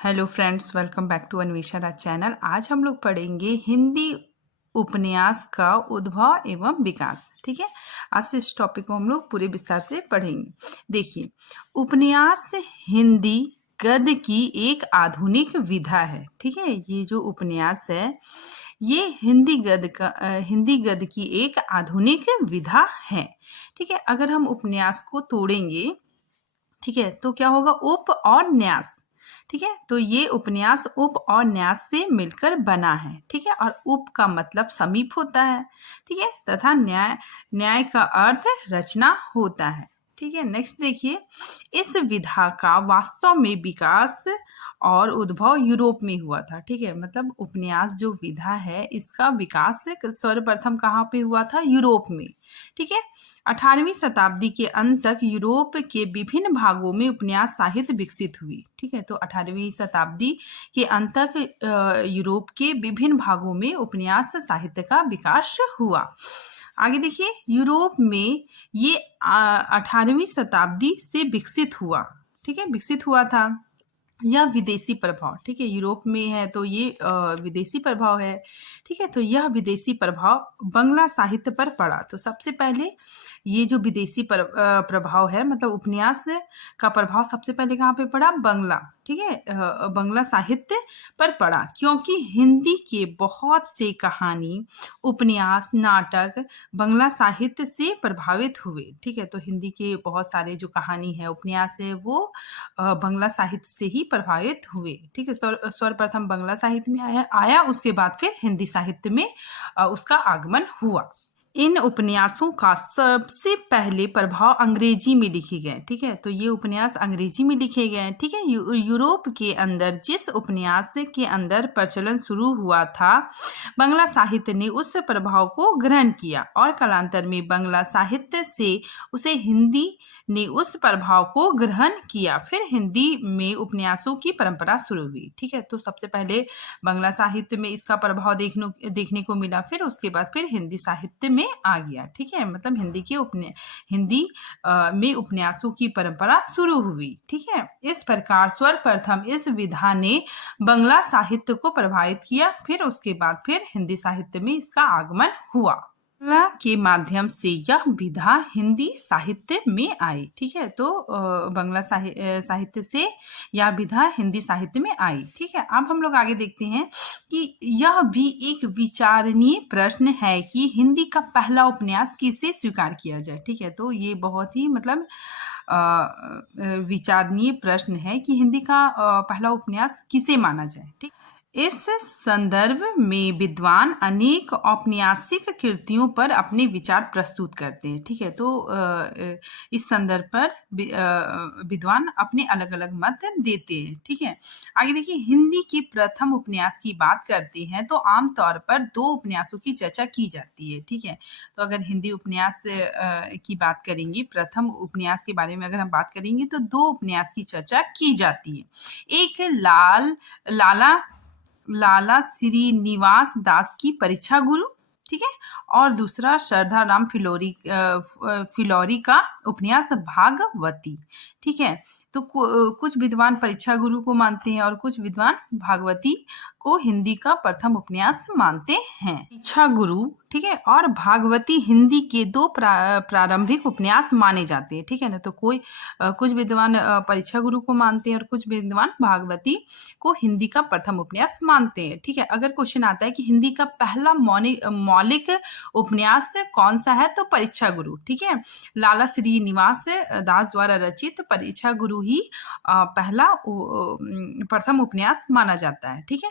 Hello friends, welcome back to Anvesha Raj channel. आज हम लोग पढ़ेंगे हिंदी उपन्यास का उद्भव एवं विकास। ठीक है, आज से इस टॉपिक को हम लोग पूरे विस्तार से पढ़ेंगे। देखिए, उपन्यास हिंदी गद्य की एक आधुनिक विधा है। ठीक है, ये जो उपन्यास है ये हिंदी गद्य की एक आधुनिक विधा है। ठीक है, अगर हम उपन्यास को तोड़ेंगे, ठीक है, तो क्या होगा? उप और न्यास। ठीक है, तो ये उपन्यास उप और न्यास से मिलकर बना है। ठीक है, और उप का मतलब समीप होता है। ठीक है, तथा न्याय का अर्थ रचना होता है। ठीक है, नेक्स्ट देखिए, इस विधा का वास्तव में विकास और उद्भव यूरोप में हुआ था। ठीक है, मतलब उपन्यास जो विधा है इसका विकास सर्वप्रथम कहाँ पे हुआ था? यूरोप में। ठीक है, 18वीं शताब्दी के अंत तक यूरोप के विभिन्न भागों में उपन्यास साहित्य विकसित हुई। ठीक है, तो 18वीं शताब्दी के अंत तक यूरोप के विभिन्न भागों में उपन्यास साहित्य का विकास हुआ। आगे देखिए, यूरोप में ये 18वीं शताब्दी से विकसित हुआ। ठीक है, विकसित हुआ था। यह विदेशी प्रभाव, ठीक है, यूरोप में है तो ये विदेशी प्रभाव है। ठीक है, तो यह विदेशी प्रभाव बंगला साहित्य पर पड़ा। तो सबसे पहले ये जो विदेशी प्रभाव है, मतलब उपन्यास का प्रभाव सबसे पहले कहाँ पे पड़ा? बंगला। ठीक है, बंगला साहित्य पर पड़ा, क्योंकि हिंदी के बहुत से कहानी, उपन्यास, नाटक बंगला साहित्य से प्रभावित हुए। ठीक है, तो हिंदी के बहुत सारे जो कहानी है, उपन्यास है, वो बंगला साहित्य से ही प्रभावित हुए। ठीक है, सर्वप्रथम बंगला साहित्य में आया, उसके बाद फिर हिंदी साहित्य में उसका आगमन हुआ। इन उपन्यासों का सबसे पहले प्रभाव अंग्रेजी में लिखे गए। ठीक है, तो ये उपन्यास अंग्रेजी में लिखे गए। ठीक है, यूरोप के अंदर जिस उपन्यास के अंदर प्रचलन शुरू हुआ था, बंगला साहित्य ने उस प्रभाव को ग्रहण किया और कालांतर में बंगला साहित्य से उसे हिंदी ने उस प्रभाव को ग्रहण किया। फिर हिंदी में उपन्यासों की परंपरा शुरू हुई। ठीक है, तो सबसे पहले बंगला साहित्य में इसका प्रभाव देखने को मिला, फिर उसके बाद फिर हिंदी साहित्य में आ गया। ठीक है, मतलब हिंदी में उपन्यासों की परंपरा शुरू हुई। ठीक है, इस प्रकार सर्वप्रथम इस विधा ने बंगला साहित्य को प्रभावित किया, फिर उसके बाद फिर हिंदी साहित्य में इसका आगमन हुआ। बंगला के माध्यम से यह विधा हिंदी साहित्य में आई। ठीक है, तो बंगला साहित्य से यह विधा हिंदी साहित्य में आई। ठीक है, अब हम लोग आगे देखते हैं कि यह भी एक विचारणीय प्रश्न है कि हिंदी का पहला उपन्यास किसे स्वीकार किया जाए। ठीक है, तो ये बहुत ही मतलब विचारणीय प्रश्न है कि हिंदी का पहला उपन्यास किसे माना जाए। ठीक, इस संदर्भ में विद्वान अनेक औपन्यासिक कृतियों पर अपने विचार प्रस्तुत करते हैं। ठीक है, तो इस संदर्भ पर विद्वान अपने अलग अलग मत देते हैं। ठीक है, आगे देखिए, हिंदी के प्रथम उपन्यास की बात करते हैं तो आमतौर पर दो उपन्यासों की चर्चा की जाती है। ठीक है, तो अगर हिंदी उपन्यास की बात करेंगे, प्रथम उपन्यास के बारे में अगर हम बात करेंगे तो दो उपन्यास की चर्चा की जाती है। एक लाला श्रीनिवास दास की परीक्षा गुरु, ठीक है, और दूसरा श्रद्धा राम फिलौरी का उपन्यास भागवती। ठीक है, तो कुछ विद्वान परीक्षा गुरु को मानते हैं और कुछ विद्वान भागवती को हिंदी का प्रथम उपन्यास मानते हैं। परीक्षा गुरु, ठीक है, और भागवती हिंदी के दो प्रारंभिक उपन्यास माने जाते हैं। ठीक है ना, तो कुछ विद्वान परीक्षा गुरु को मानते हैं और कुछ विद्वान भागवती को हिंदी का प्रथम उपन्यास मानते हैं। ठीक है, अगर क्वेश्चन आता है कि हिंदी का पहला मौलिक उपन्यास कौन सा है, तो परीक्षा गुरु। ठीक है, लाला श्रीनिवास दास द्वारा रचित परीक्षा गुरु ही पहला प्रथम उपन्यास माना जाता है। ठीक है,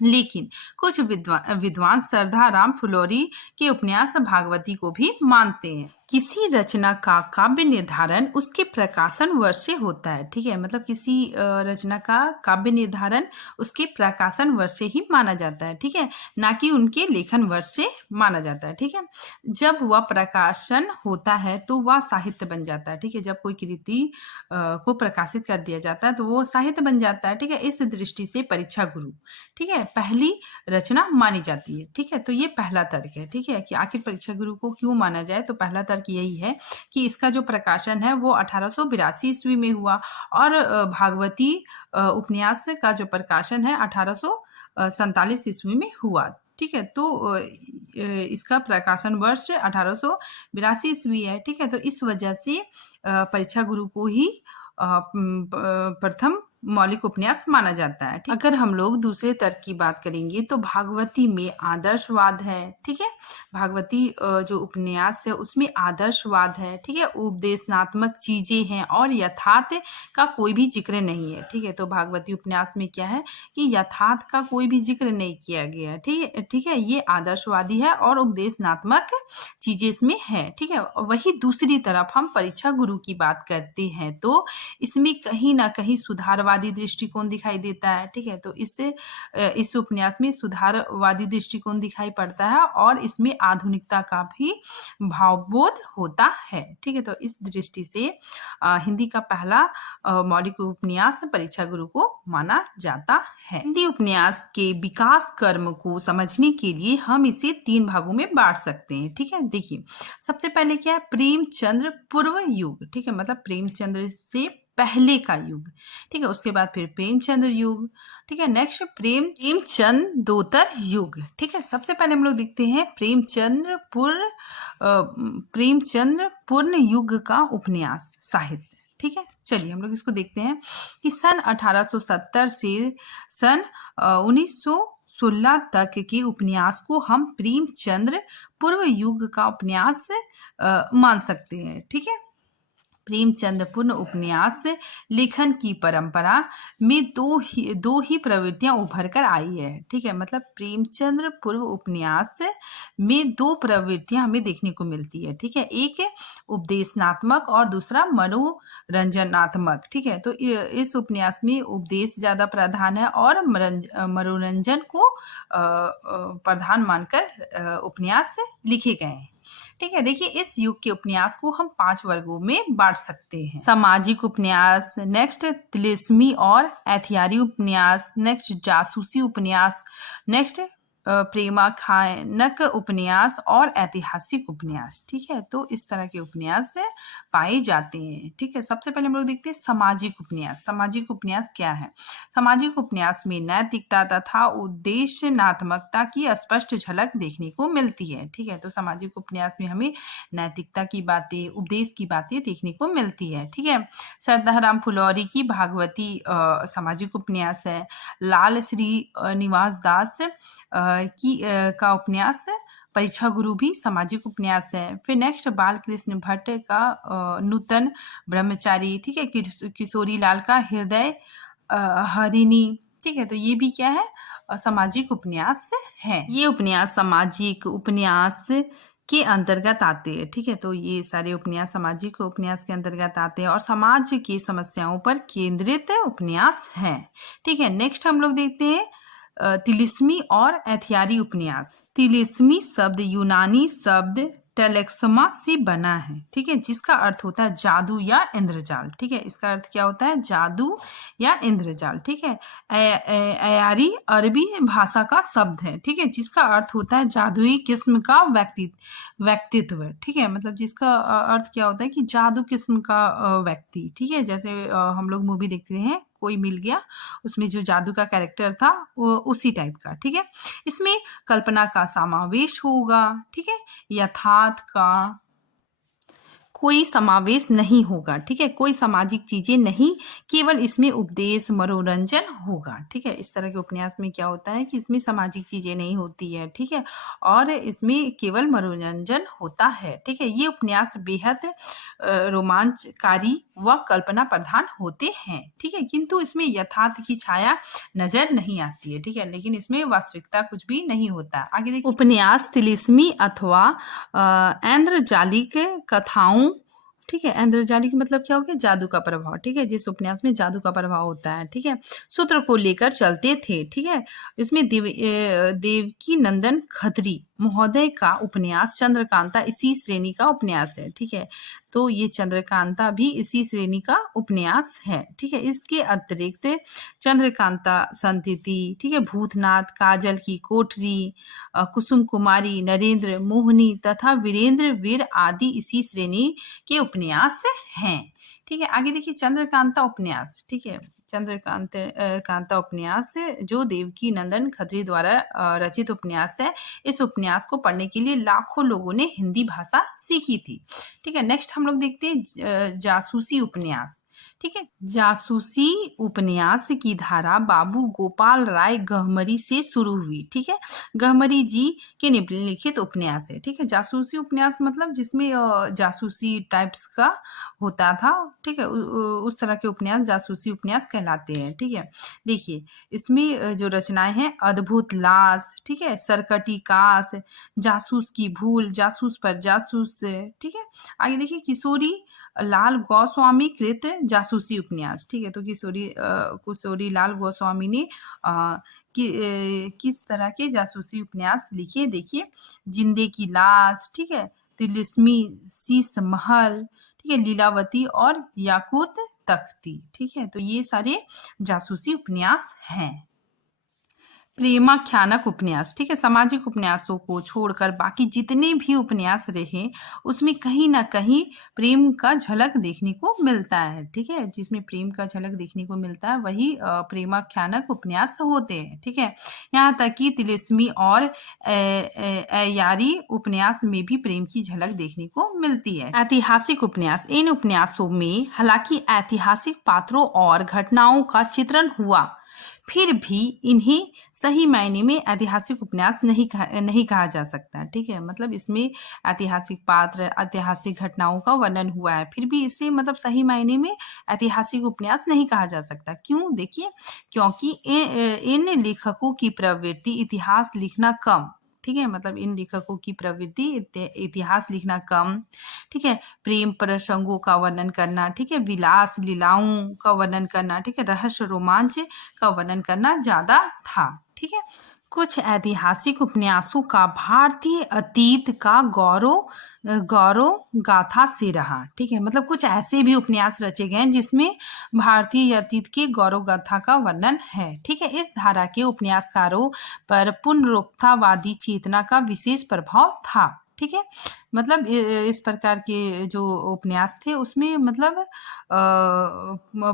लेकिन कुछ विद्वान श्रद्धा राम फिलौरी के उपन्यास भागवती को भी मानते हैं। किसी रचना का काव्य निर्धारण उसके प्रकाशन वर्ष से होता है। ठीक है, मतलब किसी रचना का काव्य निर्धारण उसके प्रकाशन वर्ष से ही माना जाता है। ठीक है, ना कि उनके लेखन वर्ष से माना जाता है। ठीक है, जब वह प्रकाशन होता है तो वह साहित्य बन जाता है। ठीक है, जब कोई कृति को प्रकाशित कर दिया जाता है तो वो साहित्य बन जाता है। ठीक है, इस दृष्टि से परीक्षा गुरु, ठीक है, पहली रचना मानी जाती है। ठीक है, तो ये पहला तर्क है। ठीक है, कि आखिर परीक्षा गुरु को क्यों माना जाए, तो पहला तर्क तर्क यही है कि इसका जो प्रकाशन है वो 1882 ईस्वी में हुआ और भागवती उपन्यास का जो प्रकाशन है 1847 ईस्वी में हुआ। ठीक है, तो इसका प्रकाशन वर्ष 1882 ईस्वी है। ठीक है, तो इस वजह से परीक्षा गुरु को ही प्रथम मौलिक उपन्यास माना जाता है। अगर हम लोग दूसरे तर्क की बात करेंगे तो भागवती में आदर्शवाद है। ठीक है, भागवती जो उपन्यास है उसमें आदर्शवाद है। ठीक है, उपदेशनात्मक चीजें हैं और यथार्थ का कोई भी जिक्र नहीं है। ठीक है, तो भागवती उपन्यास में क्या है कि यथार्थ का कोई भी जिक्र नहीं किया गया है। ठीक है, ये आदर्शवादी है और उपदेशनात्मक चीजें इसमें है। ठीक है, वही दूसरी तरफ हम परीक्षा गुरु की बात करते हैं तो इसमें कहीं ना कहीं सुधारवादी दृष्टिकोण दिखाई देता है। ठीक है, तो इस उपन्यास में सुधारवादी दृष्टिकोण दिखाई पड़ता है और इसमें आधुनिकता का भी भावबोध होता है। ठीक है, तो इस दृष्टि से हिंदी का पहला मौलिक उपन्यास परीक्षा गुरु को माना जाता है। हिंदी उपन्यास के विकास क्रम को समझने के लिए हम इसे 3 भागों में बांट सकते हैं। ठीक है, देखिए सबसे पहले क्या है, प्रेमचंद्र पूर्व युग। ठीक है, मतलब प्रेमचंद्र से पहले का युग। ठीक है, उसके बाद फिर प्रेमचंद्र युग। ठीक है, नेक्स्ट प्रेमचंदोत्तर युग। ठीक है, सबसे पहले हम लोग देखते हैं प्रेमचंद्र पूर्ण युग का उपन्यास साहित्य। ठीक है, चलिए हम लोग इसको देखते हैं कि सन 1870 से सन 1916 तक के उपन्यास को हम प्रेमचंद्र पूर्व युग का उपन्यास मान सकते हैं। ठीक है, प्रेमचंद पूर्ण उपन्यास लेखन की परंपरा में दो ही प्रवृत्तियां उभर कर आई है। ठीक है, मतलब प्रेमचंद्र पूर्व उपन्यास में 2 प्रवृत्तियां हमें देखने को मिलती है। ठीक है, एक उपदेशनात्मक और दूसरा मनोरंजनात्मक। ठीक है, तो इस उपन्यास में उपदेश ज्यादा प्रधान है और मनोरंजन को प्रधान मानकर उपन्यास लिखे गए हैं। ठीक है, देखिए इस युग के उपन्यास को हम 5 वर्गों में बांट सकते हैं। सामाजिक उपन्यास, नेक्स्ट तिलिस्मी और ऐतिहासिक उपन्यास, नेक्स्ट जासूसी उपन्यास, नेक्स्ट प्रेमाख्यानक उपन्यास और ऐतिहासिक उपन्यास। ठीक है, तो इस तरह के उपन्यास पाए जाते हैं। ठीक है, सबसे पहले हम लोग देखते हैं सामाजिक उपन्यास। सामाजिक उपन्यास क्या है? सामाजिक उपन्यास में नैतिकता तथा उद्देश्यनात्मकता की स्पष्ट झलक देखने को मिलती है। ठीक है, तो सामाजिक उपन्यास में हमें नैतिकता की बातें, उपदेश की बातें देखने को मिलती है। ठीक है, सरदाराम फुलौरी की भागवती सामाजिक उपन्यास है। लाल श्री निवास दास का उपन्यास परीक्षा गुरु भी सामाजिक उपन्यास है। फिर नेक्स्ट बाल कृष्ण भट्ट का नूतन ब्रह्मचारी। ठीक है, किशोरी लाल का हृदय हरिणी। ठीक है, तो ये भी क्या है, सामाजिक उपन्यास है। ये उपन्यास सामाजिक उपन्यास के अंतर्गत आते हैं। ठीक है, तो ये सारे उपन्यास सामाजिक उपन्यास के अंतर्गत आते हैं और समाज की समस्याओं पर केंद्रित उपन्यास है। ठीक है, नेक्स्ट हम लोग देखते हैं तिलिस्मी और ऐतिहासिक उपन्यास। तिलिस्मी शब्द यूनानी शब्द टेलेक्समा से बना है। ठीक है, जिसका अर्थ होता है जादू या इंद्रजाल। ठीक है, इसका अर्थ क्या होता है, जादू या इंद्रजाल। ठीक है, अयारी अरबी भाषा का शब्द है। ठीक है, जिसका अर्थ होता है जादुई किस्म का व्यक्तित्व। ठीक है, मतलब जिसका अर्थ क्या होता है कि जादू किस्म का व्यक्ति। ठीक है, जैसे हम लोग मूवी देखते हैं कोई मिल गया, उसमें जो जादू का कैरेक्टर था वो उसी टाइप का। ठीक है, इसमें कल्पना का समावेश होगा। ठीक है, यथार्थ का कोई समावेश नहीं होगा। ठीक है, कोई सामाजिक चीजें नहीं, केवल इसमें उपदेश मनोरंजन होगा। ठीक है, इस तरह के उपन्यास में क्या होता है कि इसमें सामाजिक चीजें नहीं होती है। ठीक है, और इसमें केवल मनोरंजन होता है। ठीक है, ये उपन्यास बेहद रोमांचकारी व कल्पना प्रधान होते हैं। ठीक है, किंतु इसमें यथार्थ की छाया नजर नहीं आती है। ठीक है, लेकिन इसमें वास्तविकता कुछ भी नहीं होता। आगे देखिए, उपन्यास तिलिस्मी अथवा ऐन्द्रजालिक कथाओं। ठीक है, ऐन्द्रजालिक मतलब क्या हो गया, जादू का प्रभाव। ठीक है, जिस उपन्यास में जादू का प्रभाव होता है। ठीक है, सूत्र को लेकर चलते थे। ठीक है, इसमें देवकी नंदन खत्री महोदय का उपन्यास चंद्रकांता इसी श्रेणी का उपन्यास है। ठीक है, तो ये चंद्रकांता भी इसी श्रेणी का उपन्यास है। ठीक है, इसके अतिरिक्त चंद्रकांता संतति, ठीक है, भूतनाथ, काजल की कोठरी, कुसुम कुमारी, नरेंद्र मोहिनी तथा वीरेंद्र वीर आदि इसी श्रेणी के उपन्यास हैं। ठीक है, आगे देखिए चंद्रकांता उपन्यास। ठीक है, कांता उपन्यास जो देवकी नंदन खत्री द्वारा रचित उपन्यास है। इस उपन्यास को पढ़ने के लिए लाखों लोगों ने हिंदी भाषा सीखी थी। ठीक है, नेक्स्ट हम लोग देखते हैं जासूसी उपन्यास। ठीक है, जासूसी उपन्यास की धारा बाबू गोपाल राय गहमरी से शुरू हुई। ठीक है, गहमरी जी के निम्नलिखित उपन्यास है। ठीक है, जासूसी उपन्यास मतलब जिसमें जासूसी टाइप्स का होता था। ठीक है, उस तरह के उपन्यास जासूसी उपन्यास कहलाते हैं। ठीक है, देखिए इसमें जो रचनाएं हैं, अद्भुत लाश, ठीक है, सरकटी काश, जासूस की भूल, जासूस पर जासूस। ठीक है, आगे देखिए किशोरी लाल गोस्वामी कृत जासूसी उपन्यास। ठीक है, तो किशोरी लाल गोस्वामी ने किस तरह के जासूसी उपन्यास लिखे, देखिए जिंदे की लाश, ठीक है, तिलिस्मी शीश महल, ठीक है, लीलावती और याकूत तख्ती। ठीक है, तो ये सारे जासूसी उपन्यास हैं। प्रेमाख्यानक उपन्यास। ठीक है, सामाजिक उपन्यासों को छोड़कर बाकी जितने भी उपन्यास रहे उसमें कहीं ना कहीं प्रेम का झलक देखने को मिलता है। ठीक है, जिसमें प्रेम का झलक देखने को मिलता है वही प्रेमाख्यानक उपन्यास होते हैं। ठीक है, यहाँ तक कि तिलिस्मी और यारी उपन्यास में भी प्रेम की झलक देखने को मिलती है। ऐतिहासिक उपन्यास। इन उपन्यासों में हालांकि ऐतिहासिक पात्रों और घटनाओं का चित्रण हुआ, फिर भी इन्हें सही मायने में ऐतिहासिक उपन्यास नहीं कहा जा सकता। ठीक है, मतलब इसमें ऐतिहासिक पात्र, ऐतिहासिक घटनाओं का वर्णन हुआ है, फिर भी इसे मतलब सही मायने में ऐतिहासिक उपन्यास नहीं कहा जा सकता। क्यों? देखिए, क्योंकि इन लेखकों की प्रवृत्ति इतिहास लिखना कम, ठीक है, मतलब इन लेखकों की प्रवृत्ति इतिहास लिखना कम, ठीक है, प्रेम प्रसंगों का वर्णन करना, ठीक है, विलास लीलाओं का वर्णन करना, ठीक है, रहस्य रोमांच का वर्णन करना ज्यादा था। ठीक है, कुछ ऐतिहासिक उपन्यासों का भारतीय अतीत का गौरव गाथा से रहा। ठीक है, मतलब कुछ ऐसे भी उपन्यास रचे गए जिसमें भारतीय अतीत के गौरव गाथा का वर्णन है। ठीक है, इस धारा के उपन्यासकारों पर पुनरुत्थानवादी चेतना का विशेष प्रभाव था। ठीक है, मतलब इस प्रकार के जो उपन्यास थे उसमें मतलब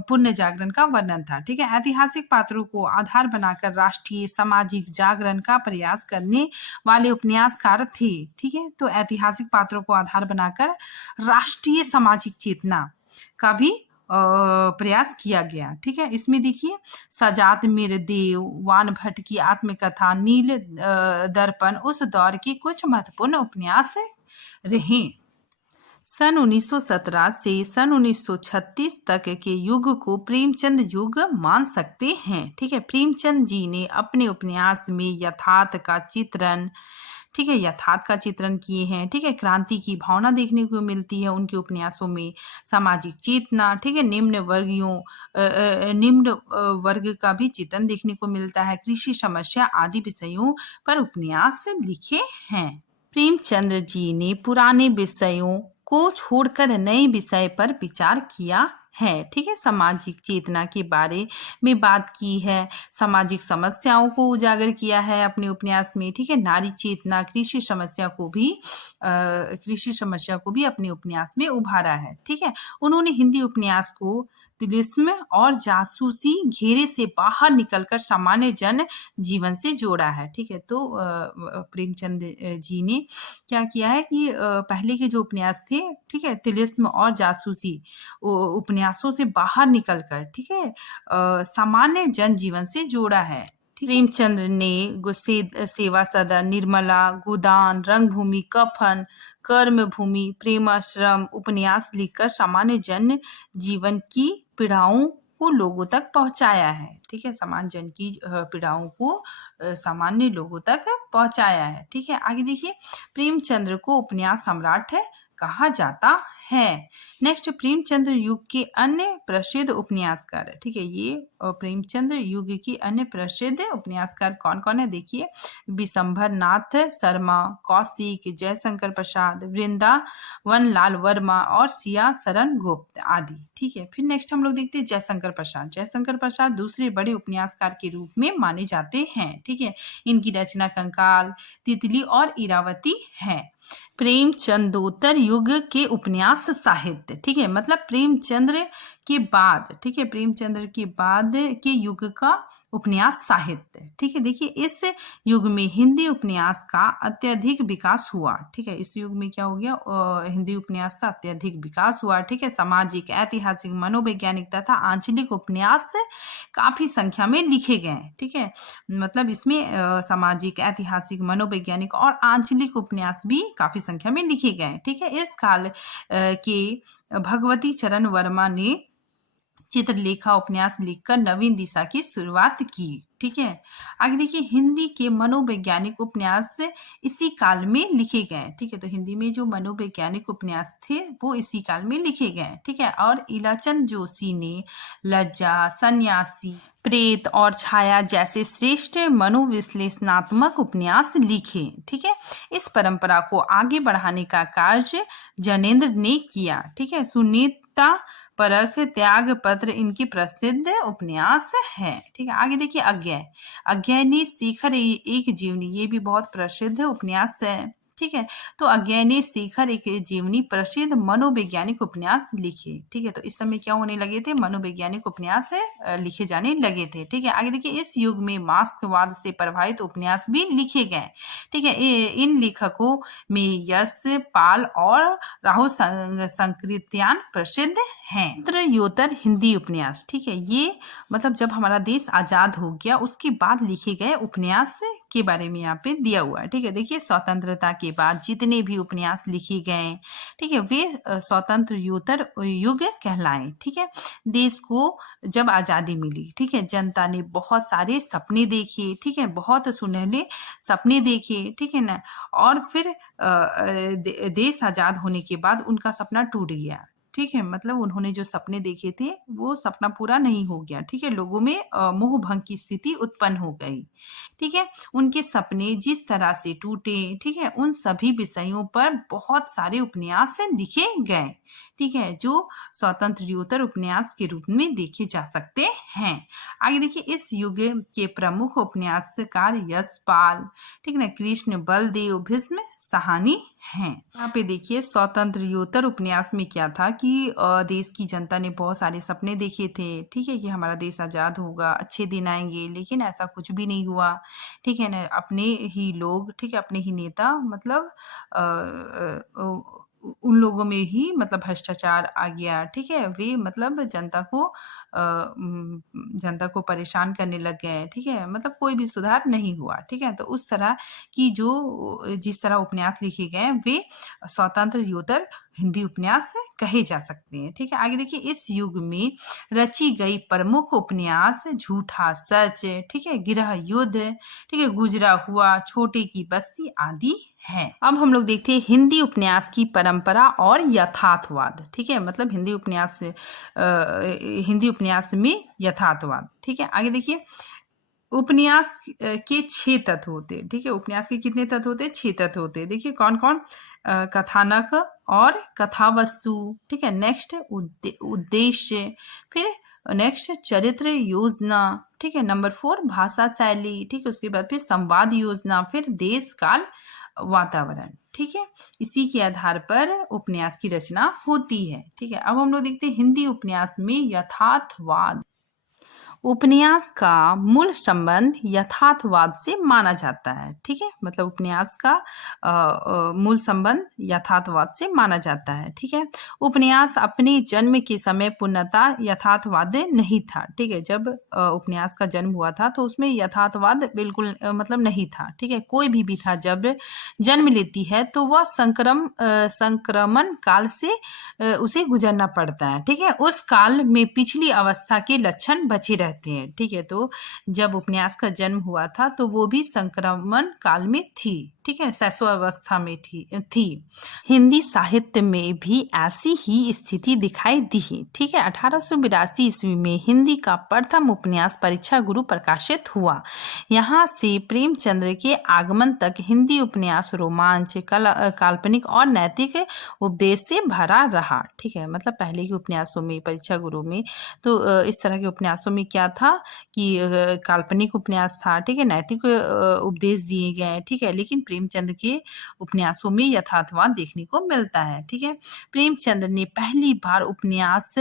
पुण्य जागरण का वर्णन था। ठीक है, ऐतिहासिक पात्रों को आधार बनाकर राष्ट्रीय सामाजिक जागरण का प्रयास करने वाले उपन्यासकार थे। ठीक है, तो ऐतिहासिक पात्रों को आधार बनाकर राष्ट्रीय सामाजिक चेतना का भी प्रयास किया गया। ठीक है, इसमें देखिए सजात मेरे देव, वान भट्ट की आत्मकथा, नील दर्पण उस दौर के कुछ महत्वपूर्ण उपन्यास रहे। सन 1917 से सन 1936 तक के युग को प्रेमचंद युग मान सकते हैं। ठीक है, प्रेमचंद जी ने अपने उपन्यास में यथार्थ का चित्रण, ठीक है, यथार्थ का चित्रण किए हैं। ठीक है, क्रांति की भावना देखने को मिलती है उनके उपन्यासों में, सामाजिक चेतना, ठीक है, निम्न वर्ग का भी चित्रण देखने को मिलता है, कृषि समस्या आदि विषयों पर उपन्यास लिखे हैं। प्रेमचंद्र जी ने पुराने विषयों को छोड़कर नए विषय पर विचार किया है। ठीक है, सामाजिक चेतना के बारे में बात की है, सामाजिक समस्याओं को उजागर किया है अपने उपन्यास में। ठीक है, नारी चेतना, कृषि समस्या को भी अपने उपन्यास में उभारा है। ठीक है, उन्होंने हिंदी उपन्यास को तिलिस्म और जासूसी घेरे से बाहर निकलकर सामान्य जन जीवन से जोड़ा है। ठीक है, तो प्रेमचंद जी ने क्या किया है कि पहले के जो उपन्यास थे, ठीक है, तिलिस्म और जासूसी उपन्यासों से बाहर निकलकर, ठीक है, सामान्य जन जीवन से जोड़ा है। प्रेमचंद्र ने सेवा सदन, निर्मला, गोदान, रंगभूमि, कफन, कर्मभूमि, प्रेमाश्रम उपन्यास लिखकर सामान्य जन जीवन की पीड़ाओं को लोगों तक पहुंचाया है। ठीक है, सामान्य जन की पीड़ाओं को सामान्य लोगों तक पहुंचाया है। ठीक है, आगे देखिए, प्रेमचंद्र को उपन्यास सम्राट कहा जाता है। नेक्स्ट, प्रेमचंद्र युग के अन्य प्रसिद्ध उपन्यासकार, ठीक है, ये प्रेमचंद्र युग की अन्य प्रसिद्ध उपन्यासकार कौन कौन है देखिए, विशंभर नाथ शर्मा, कौशिक, जयशंकर प्रसाद, वृंदावन लाल वर्मा और सिया शरण गुप्त आदि। ठीक है, फिर नेक्स्ट हम लोग देखते हैं जयशंकर प्रसाद। जयशंकर प्रसाद दूसरे बड़े उपन्यासकार के रूप में माने जाते हैं। ठीक है, इनकी रचना कंकाल, तितली और इरावती है। प्रेमचंदोत्तर युग के उपन्यास साहित्य, ठीक है, मतलब प्रेमचंद्र के बाद, ठीक है, प्रेमचंद्र के बाद के युग का उपन्यास साहित्य। ठीक है, देखिए इस युग में हिंदी उपन्यास का अत्यधिक विकास हुआ। ठीक है, इस युग में क्या हो गया, हिंदी उपन्यास का अत्यधिक विकास हुआ। ठीक है, सामाजिक, ऐतिहासिक, मनोवैज्ञानिक तथा आंचलिक उपन्यास काफी संख्या में लिखे गए। ठीक है, मतलब इसमें सामाजिक, ऐतिहासिक, मनोवैज्ञानिक और आंचलिक उपन्यास भी काफी संख्या में लिखे गए। ठीक है, इस काल के भगवती चरण वर्मा ने चित्रलेखा उपन्यास लिखकर नवीन दिशा की शुरुआत की। ठीक है, आगे देखिए हिंदी के मनोवैज्ञानिक उपन्यास इसी काल में लिखे गए। ठीक है, तो हिंदी में जो मनोवैज्ञानिक उपन्यास थे वो इसी काल में लिखे गए। ठीक है, और इलाचंद जोशी ने लज्जा, सन्यासी, प्रेत और छाया जैसे श्रेष्ठ मनोविश्लेषणात्मक उपन्यास लिखे। ठीक है, इस परंपरा को आगे बढ़ाने का कार्य जैनेन्द्र ने किया। ठीक है, सुनीता परख, त्याग पत्र इनकी प्रसिद्ध उपन्यास है। ठीक है, आगे देखिए अज्ञानी शिखर एक जीवनी, ये भी बहुत प्रसिद्ध उपन्यास है। ठीक है, तो अज्ञानी शिखर एक जीवनी प्रसिद्ध मनोवैज्ञानिक उपन्यास लिखे। ठीक है, तो इस समय क्या होने लगे थे, मनोवैज्ञानिक उपन्यास लिखे जाने लगे थे। ठीक है, आगे देखिए इस युग में मार्क्सवाद से प्रभावित उपन्यास भी लिखे गए। ठीक है, इन लेखकों में यश पाल और राहुल संकृत्यान प्रसिद्ध हैं। उत्तरोत्तर हिंदी उपन्यास, ठीक है, ये मतलब जब हमारा देश आजाद हो गया उसके बाद लिखे गए उपन्यास के बारे में यहाँ पे दिया हुआ है। ठीक है, देखिए स्वतंत्रता के बाद जितने भी उपन्यास लिखे गए, ठीक है, वे स्वतंत्रोत्तर युग कहलाए। ठीक है, देश को जब आजादी मिली, ठीक है, जनता ने बहुत सारे सपने देखे। ठीक है, बहुत सुनहरे सपने देखे। ठीक है ना, और फिर देश आजाद होने के बाद उनका सपना टूट गया। ठीक है, मतलब उन्होंने जो सपने देखे थे वो सपना पूरा नहीं हो गया। ठीक है, लोगों में मोह भंग की स्थिति उत्पन्न हो गई। ठीक है, उनके सपने जिस तरह से टूटे, ठीक है, उन सभी विषयों पर बहुत सारे उपन्यास लिखे गए। ठीक है, जो स्वतंत्रोत्तर उपन्यास के रूप में देखे जा सकते हैं। आगे देखिए इस युग के प्रमुख उपन्यासकार यशपाल, ठीक है ना, कृष्ण बलदेव, भीष्म सहानी हैं। यहाँ पे देखिए स्वतंत्रोत्तर उपन्यास में क्या था कि देश की जनता ने बहुत सारे सपने देखे थे। ठीक है, कि हमारा देश आजाद होगा, अच्छे दिन आएंगे, लेकिन ऐसा कुछ भी नहीं हुआ। ठीक है ना, अपने ही लोग, ठीक है, अपने ही नेता, मतलब उन लोगों में ही मतलब भ्रष्टाचार आ गया। ठीक है, वे मतलब जनता को परेशान करने लग गए। ठीक है, मतलब कोई भी सुधार नहीं हुआ। ठीक है, तो उस तरह की जिस तरह उपन्यास लिखे गए वे स्वतंत्रोत्तर हिंदी उपन्यास कहे जा सकते हैं। ठीक है, आगे देखिए इस युग में रची गई प्रमुख उपन्यास झूठा सच, ठीक है, गिरह युद्ध, ठीक है, गुजरा हुआ, छोटे की बस्ती आदि है। अब हम लोग देखते हैं हिंदी उपन्यास की परंपरा और यथार्थवाद। ठीक है, मतलब हिंदी उपन्यास में यथार्थवाद। ठीक है, आगे देखिए उपन्यास के 6 तत्व होते हैं। ठीक है, उपन्यास के कितने तत्व होते हैं, 6 तत्व होते हैं। देखिए कौन कौन, कथानक और कथा वस्तु, ठीक है, नेक्स्ट उद्देश्य, फिर नेक्स्ट चरित्र योजना, ठीक है, नंबर 4 भाषा शैली, ठीक है, उसके बाद फिर संवाद योजना, फिर देश काल वातावरण। ठीक है, इसी के आधार पर उपन्यास की रचना होती है। ठीक है, अब हम लोग देखते हैं हिंदी उपन्यास में यथार्थवाद। उपन्यास का मूल संबंध यथार्थवाद से माना जाता है। ठीक है, मतलब उपन्यास का मूल संबंध यथार्थवाद से माना जाता है। ठीक है, उपन्यास अपने जन्म के समय पूर्णतः यथार्थवाद नहीं था। ठीक है, जब उपन्यास का जन्म हुआ था तो उसमें यथार्थवाद बिल्कुल मतलब नहीं था। ठीक है, कोई भी था जब जन्म लेती है तो वह संक्रमण काल से उसे गुजरना पड़ता है। ठीक है, उस काल में पिछली अवस्था के लक्षण बचे रहते हैं। ठीक है, तो जब उपन्यास का जन्म हुआ था तो वो भी संक्रमण काल में थी। ठीक है, शैशवावस्था में थी। हिंदी साहित्य में भी ऐसी ही स्थिति दिखाई दी। ठीक है, 1882 ईस्वी में हिंदी का प्रथम उपन्यास परीक्षा गुरु प्रकाशित हुआ। यहाँ से प्रेमचंद्र के आगमन तक हिंदी उपन्यास रोमांच, काल्पनिक और नैतिक उपदेश से भरा रहा। ठीक है, मतलब पहले के उपन्यासों में, परीक्षा गुरु में, तो इस तरह के उपन्यासों में क्या था कि काल्पनिक उपन्यास था, ठीक है, नैतिक उपदेश दिए गए, ठीक है, लेकिन प्रेमचंद के उपन्यासों में यथार्थवाद देखने को मिलता है। ठीक है, प्रेमचंद ने पहली बार उपन्यास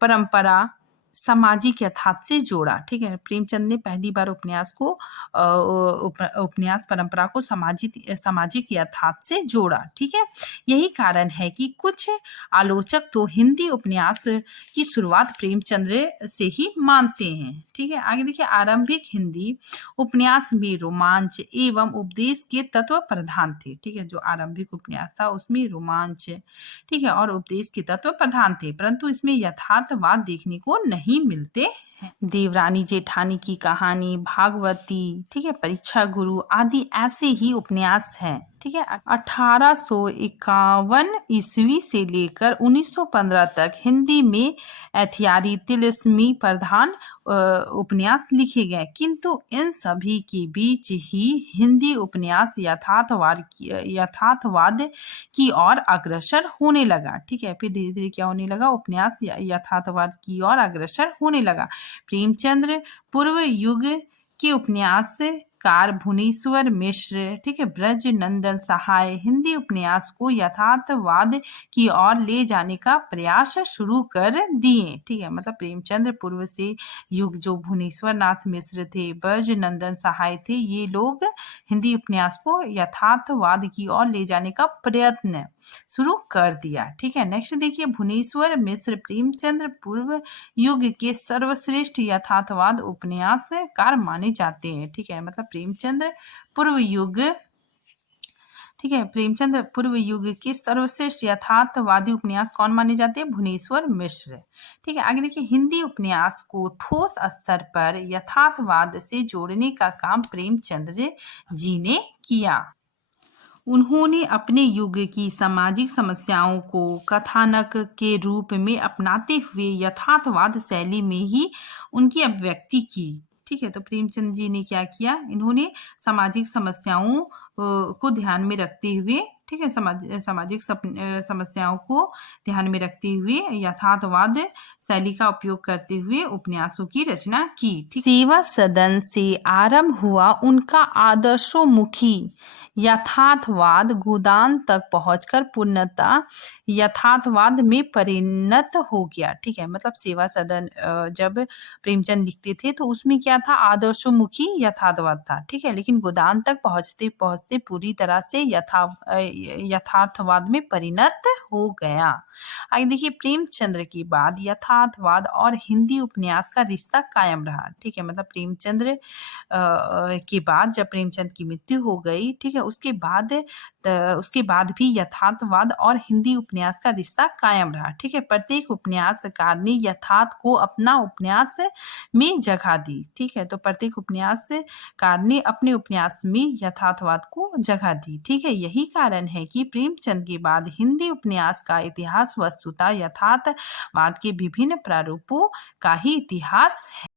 परंपरा सामाजिक यथार्थ से जोड़ा। ठीक है, प्रेमचंद ने पहली बार उपन्यास को उपन्यास परंपरा को सामाजिक यथार्थ से जोड़ा। ठीक है, यही कारण है कि कुछ आलोचक तो हिंदी उपन्यास की शुरुआत प्रेमचंद्र से ही मानते हैं। ठीक है, आगे देखिए, आरंभिक हिंदी उपन्यास में रोमांच एवं उपदेश के तत्व प्रधान थे। ठीक है, जो आरंभिक उपन्यास था उसमें रोमांच, ठीक है, और उपदेश के तत्व प्रधान थे, परंतु इसमें यथार्थवाद देखने को नहीं मिलते हैं। देवरानी जेठानी की कहानी, भागवती, ठीक है, परीक्षा गुरु आदि ऐसे ही उपन्यास हैं। ठीक है, 1851 ईस्वी से लेकर 1915 तक हिंदी में ऐतिहारी, तिलिस्मी प्रधान उपन्यास लिखे गए, किंतु इन सभी के बीच ही हिंदी उपन्यास यथार्थवाद की ओर अग्रसर होने लगा। ठीक है, फिर धीरे धीरे क्या होने लगा, उपन्यास यथार्थवाद की ओर अग्रसर होने लगा। प्रेमचंद्र पूर्व युग के उपन्यासकार भुवनेश्वर मिश्र, ठीक है, ब्रज नंदन सहाय हिंदी उपन्यास को यथार्थवाद की ओर ले जाने का प्रयास शुरू कर दिए। ठीक है, मतलब प्रेमचंद्र पूर्व से युग जो भुवनेश्वर नाथ मिश्र थे, ब्रज नंदन सहाय थे, ये लोग हिंदी उपन्यास को यथार्थवाद की ओर ले जाने का प्रयत्न शुरू कर दिया। ठीक है, नेक्स्ट देखिए, भुवनेश्वर मिश्र प्रेमचंद्र पूर्व युग के सर्वश्रेष्ठ यथार्थवाद उपन्यासकार माने जाते हैं। ठीक है, मतलब प्रेमचंद्र पूर्व युग, ठीक है, प्रेमचंद पूर्व युग के सर्वश्रेष्ठ यथार्थवादी उपन्यास कौन माने जाते हैं, भुवनेश्वर मिश्र। ठीक है, आगे देखिए, हिंदी उपन्यास को ठोस स्तर पर यथार्थवाद से जोड़ने का काम प्रेमचंद्र जी ने किया। उन्होंने अपने युग की सामाजिक समस्याओं को कथानक के रूप में अपनाते हुए यथार्थवाद शैली में ही उनकी अभिव्यक्ति की। ठीक है, तो प्रेमचंद जी ने क्या किया, इन्होंने सामाजिक समस्याओं को ध्यान में रखते हुए, ठीक है, सामाजिक समस्याओं को ध्यान में रखते हुए यथार्थवाद शैली का उपयोग करते हुए उपन्यासों की रचना की। सेवा सदन से आरंभ हुआ उनका आदर्शोन्मुखी यथार्थवाद गोदान तक पहुंचकर पूर्णतः यथार्थवाद में परिणत हो गया। ठीक है, मतलब सेवा सदन जब प्रेमचंद लिखते थे तो उसमें क्या था, आदर्शोन्मुखी यथार्थवाद था। ठीक है, लेकिन गोदान तक पहुंचते पहुंचते पूरी तरह से यथार्थवाद में परिणत हो गया। आगे देखिए, प्रेमचंद्र के बाद यथार्थवाद और हिंदी उपन्यास का रिश्ता कायम रहा। ठीक है, मतलब प्रेमचंद्र के बाद जब प्रेमचंद की मृत्यु हो गई, ठीक है, उसके बाद भी यथार्थवाद और हिंदी उपन्यास का रिश्ता कायम रहा। ठीक है, प्रत्येक उपन्यासकार ने यथार्थ को अपना उपन्यास में जगह दी। ठीक है, तो प्रत्येक उपन्यासकार ने अपने उपन्यास में यथार्थवाद को जगह दी। ठीक है, यही कारण है कि प्रेमचंद के बाद हिंदी उपन्यास का इतिहास वस्तुतः यथार्थवाद के विभिन्न प्रारूपों का ही इतिहास है।